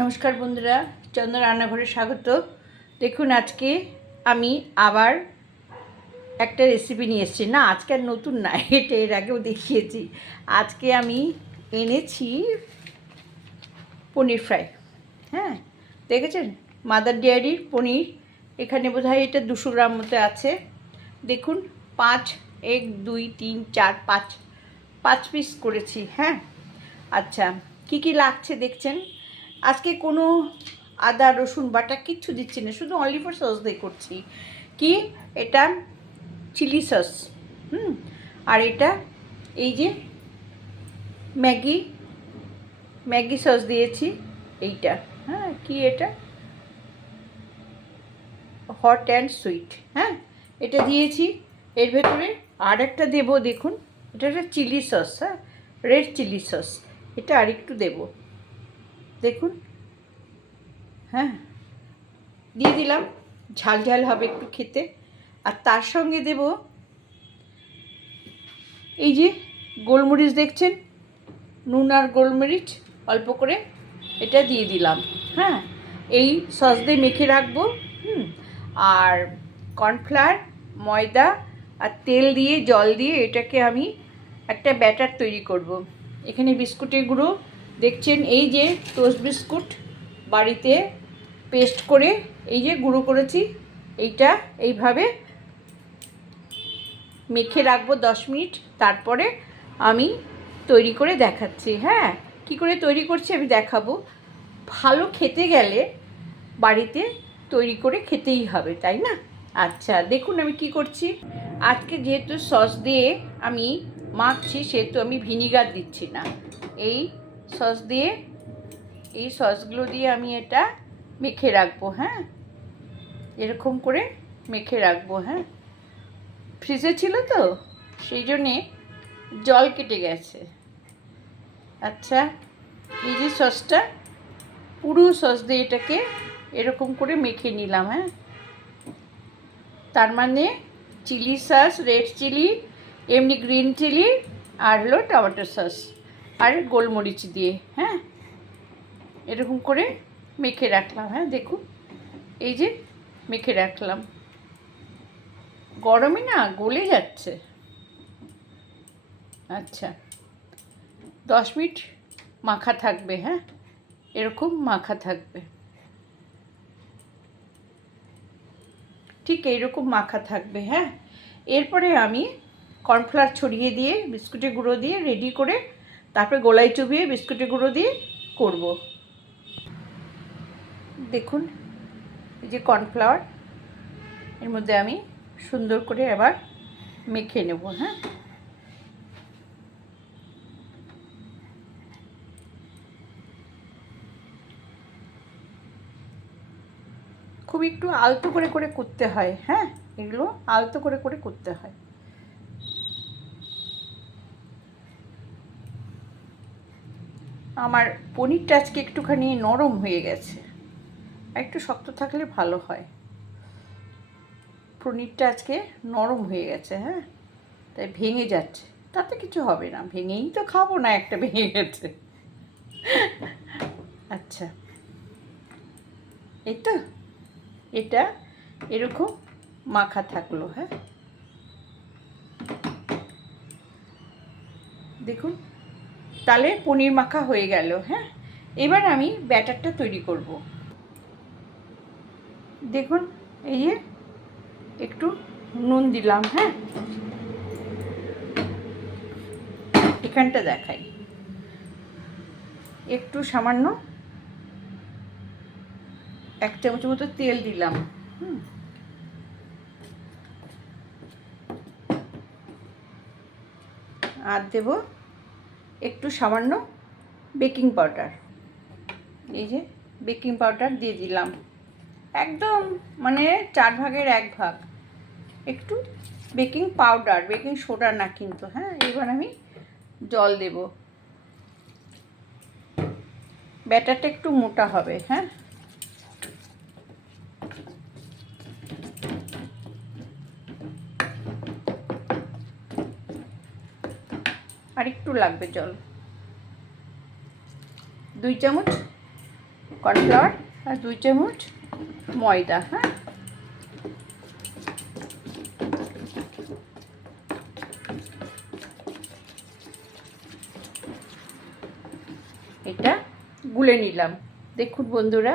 নমস্কার বন্ধুরা চন্দ্র রান্নাঘরে স্বাগত। দেখুন, আজকে আমি আবার একটা রেসিপি নিয়ে এসেছি। না, আজকে আর নতুন না, এটা এর আগেও দেখিয়েছি। আজকে আমি এনেছি পনির ফ্রাই। হ্যাঁ দেখেছেন? মাদার ডেয়ারির পনির। এখানে বোধহয় এটা দুশো গ্রাম মতো আছে। দেখুন, পাঁচ, এক, দুই, তিন, চার, পাঁচ পাঁচ পিস করেছি। হ্যাঁ আচ্ছা কি কি লাগছে দেখছেন? আজকে কোনো আদা, রসুন, বাটা কিচ্ছু দিচ্ছি না, শুধু অনলি ফর সস দিয়ে করছি। কি? এটা চিলি সস, হুম? আর এটা এই যে ম্যাগি ম্যাগি সস দিয়েছি, এইটা হ্যাঁ? কি এটা? হট অ্যান্ড সুইট হ্যাঁ? এটা দিয়েছি, এর ভেতরে আর একটা দেবো, দেখুন। এটা একটা চিলি সস হ্যাঁ? রেড চিলি সস, এটা আরেকটু দেবো। দেখুন। হ্যাঁ। দিয়ে দিলাম। ঝাল ঝাল হবে একটু খেতে। আর তার সঙ্গে দেব এই যে গোলমরিচ দেখছেন? নুন আর গোলমরিচ অল্প করে এটা দিয়ে দিলাম। হ্যাঁ এই সস দিয়ে মেখে রাখব। হুম, আর কর্নফ্লাওয়ার, ময়দা আর তেল দিয়ে, জল দিয়ে এটাকে আমি একটা ব্যাটার তৈরি করব। এখানে বিস্কুটের গুঁড়ো দেখছেন এই যে টোস্ট বিস্কুট বাড়িতে পেস্ট করে এই যে গুঁড়ো করেছি, এইটা এইভাবে মেখে রাখব দশ মিনিট, তারপরে আমি তৈরি করে দেখাচ্ছি। হ্যাঁ কি করে তৈরি করছি আমি দেখাবো। ভালো খেতে গেলে বাড়িতে তৈরি করে খেতেই হবে, তাই না? আচ্ছা দেখুন আমি কি করছি। আজকে যেহেতু সস দিয়ে আমি মাখছি, সেহেতু আমি ভিনিগার দিচ্ছি না। এই সস দিয়ে, এই সসগুলো দিয়ে আমি এটা মেখে রাখব হ্যাঁ? এরকম করে মেখে রাখব হ্যাঁ? ফ্রিজে ছিল তো, সেই জন্যে জল কেটে গেছে। আচ্ছা এই যে সসটা, পুরো সস দিয়ে এটাকে এরকম করে মেখে নিলাম হ্যাঁ? তার মানে চিলি সস, রেড চিলি, এমনি গ্রিন চিলি আর হলো টমেটো সস। আর গোলমরিচ দিয়ে হ্যাঁ? এরকম করে মেখে রাখলাম হ্যাঁ? দেখুন, এই যে মেখে রাখলাম। গরমে না, গলে যাচ্ছে। আচ্ছা দশ মিনিট মাখা থাকবে হ্যাঁ? এরকম মাখা থাকবে। ঠিক এইরকম মাখা থাকবে হ্যাঁ? এরপরে আমি কর্নফ্লাওয়ার ছড়িয়ে দিয়ে, বিস্কুটের গুঁড়ো দিয়ে রেডি করে তারপরে গোলাই চুবিয়ে বিস্কুটের গুঁড়ো দিয়ে করব। দেখুন, এই যে কর্নফ্লাওয়ার, এর মধ্যে আমি সুন্দর করে এবার মেখে নেব হ্যাঁ। খুব একটু আলতো করে করে করতে হয় হ্যাঁ এগুলো আলতো করে করে করতে হয়। আমার পনিরটা আজকে একটুখানি নরম হয়ে গেছে। একটু শক্ত থাকলে ভালো হয়। পনিরটা আজকে নরম হয়ে গেছে হ্যাঁ? তাই ভেঙে যাচ্ছে। তাতে কিছু হবে না, ভেঙেই তো খাব না, একটা ভেঙে গেছে। আচ্ছা। এই তো। এটা এরকম মাখা থাকল হ্যাঁ? দেখুন। তাহলে পনির মাখা হয়ে গেল হ্যাঁ? এবার আমি ব্যাটারটা তৈরি করব। দেখুন, এই যে একটু নুন দিলাম হ্যাঁ? এখানটা দেখাই। একটু সামান্য এক চামচ মতো তেল দিলাম, হুম? আর দেব একটু সামান্য বেকিং পাউডার। এই যে বেকিং পাউডার দিয়ে দিলাম। একদম মানে চার ভাগের এক ভাগ। একটু বেকিং পাউডার, বেকিং সোডা না কিন্তু হ্যাঁ? এবার আমি জল দেব। ব্যাটারটা একটু মোটা হবে হ্যাঁ? আর একটু লাগবে জল। দুই চামচ কর্নফ্লাওয়ার আর দুই চামচ ময়দা হ্যাঁ? এটা গুলে নিলাম। দেখুন বন্ধুরা,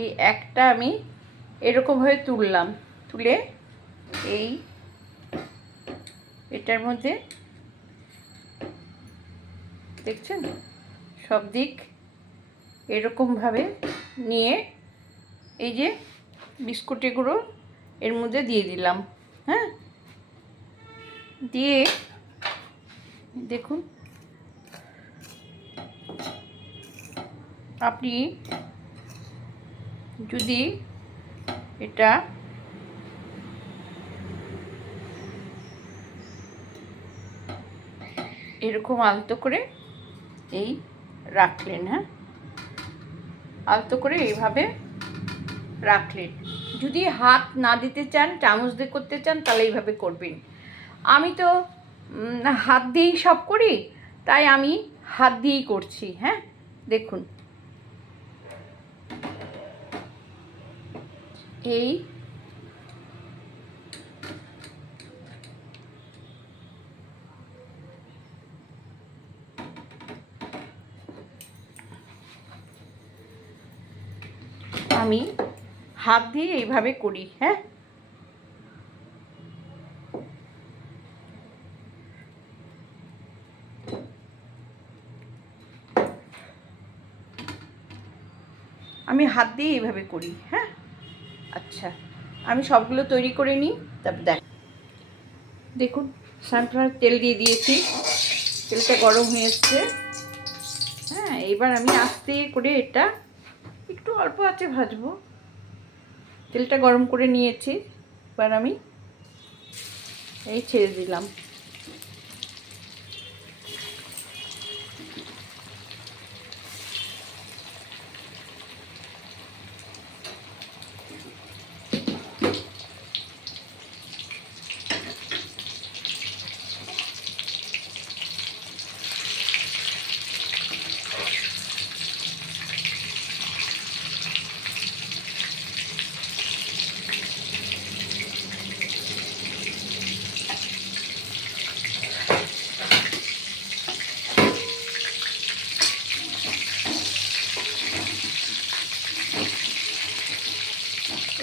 এই একটা আমি এরকমভাবে তুললাম। তুলে এই এটার মধ্যে দেখছেন? সব দিক এরকমভাবে নিয়ে এই যে বিস্কুটিগুলো এর মধ্যে দিয়ে দিলাম হ্যাঁ? দিয়ে দেখুন, আপনি যদি এটা এরকম আলতো করে এই রাখলেন হ্যাঁ? আলতো করে এইভাবে রাখলেন। যদি হাত না দিতে চান, চামচ দিয়ে করতে চান, তাহলে এইভাবে করবেন। আমি তো হাত দিয়েই সব করি, তাই আমি হাত দিয়েই করছি হ্যাঁ? দেখুন। এই আমি হাত দিয়ে এইভাবে করি হ্যাঁ? আমি হাত দিয়ে এইভাবে করি হ্যাঁ? আচ্ছা আমি সবগুলো তৈরি করে নিই, তারপর দেখ। দেখুন, সানফ্লাওয়ার তেল দিয়ে দিয়েছি, তেলটা গরম হয়ে এসছে। হ্যাঁ এবার আমি আস্তে করে এটা একটু অল্প আছে ভাজবো। তেলটা গরম করে নিয়েছি এবার আমি এই ছেড়ে দিলাম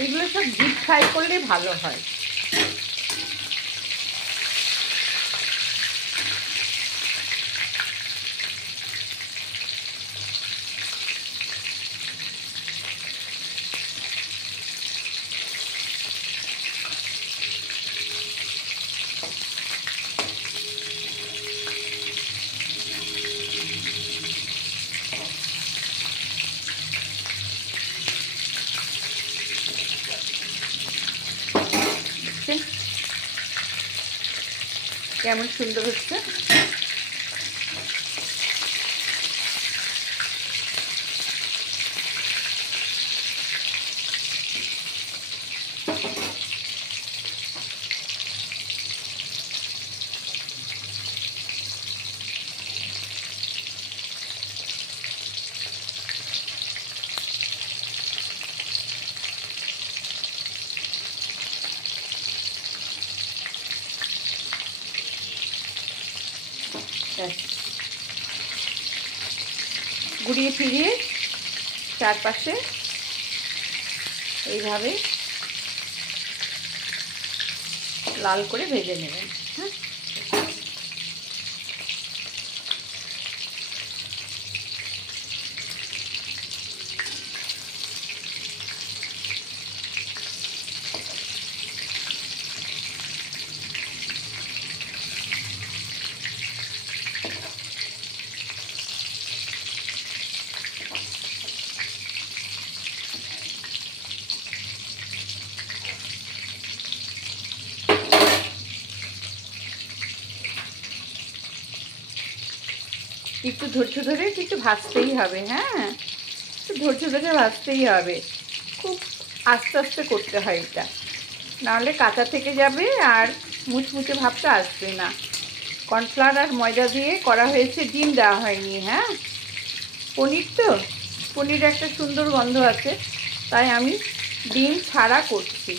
এগুলো সব ডিপ ফ্রাই করলে ভালো হয়। কেমন সুন্দর হচ্ছে? ব্যাস। ঘুরিয়ে ফিরিয়ে চারপাশে এইভাবে লাল করে ভেজে নেবেন হ্যাঁ একটু ধৈর্য ধরে একটু ভাজতেই হবে হ্যাঁ? একটু ধৈর্য ধরে ভাজতেই হবে। খুব আস্তে আস্তে করতে হয় এটা। নাহলে কাঁচা থেকে যাবে আর মুচমুচে ভাবটা আসবে না। কর্নফ্লাওয়ার আর ময়দা দিয়ে করা হয়েছে, ডিম দেওয়া হয়নি হ্যাঁ? পনির তো? পনির একটা সুন্দর গন্ধ আছে, তাই আমি ডিম ছাড়া করছি।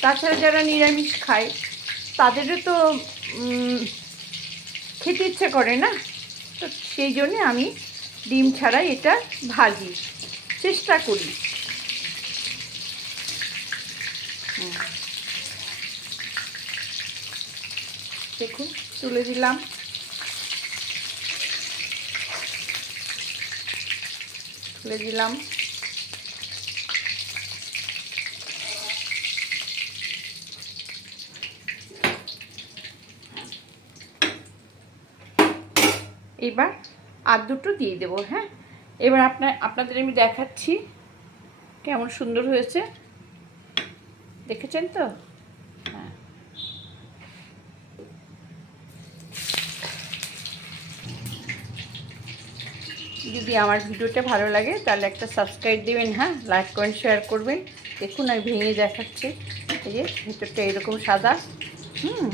তাছাড়া যারা নিরামিষ খায়, তাদেরও তো খেতে ইচ্ছে করে না? তো সেই জন্যে আমি ডিম ছাড়া এটা ভাজি। চেষ্টা করি। দেখুন, তুলে দিলাম। তুলে দিলাম। এবার আর দুটো দিয়ে দেবো হ্যাঁ? এবার আপনার, আপনাদের আমি দেখাচ্ছি কেমন সুন্দর হয়েছে। দেখেছেন তো? হ্যাঁ। যদি আমার ভিডিওটা ভালো লাগে, তাহলে একটা সাবস্ক্রাইব দেবেন হ্যাঁ? লাইক কমেন্ট শেয়ার করবেন। দেখুন, আমি ভেঙে দেখাচ্ছি। এই যে, ভিতরটা এরকম সাদা। হুম।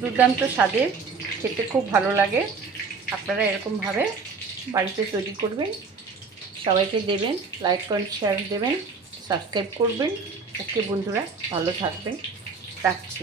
দুর্দান্ত স্বাদের। খেতে খুব ভালো লাগে। আপনারা এরকমভাবে বাড়িতে তৈরি করবেন, সবাইকে দেবেন লাইক কমেন্ট শেয়ার দেবেন সাবস্ক্রাইব করবেন। ওকে বন্ধুরা, ভালো থাকবেন। রাখছি।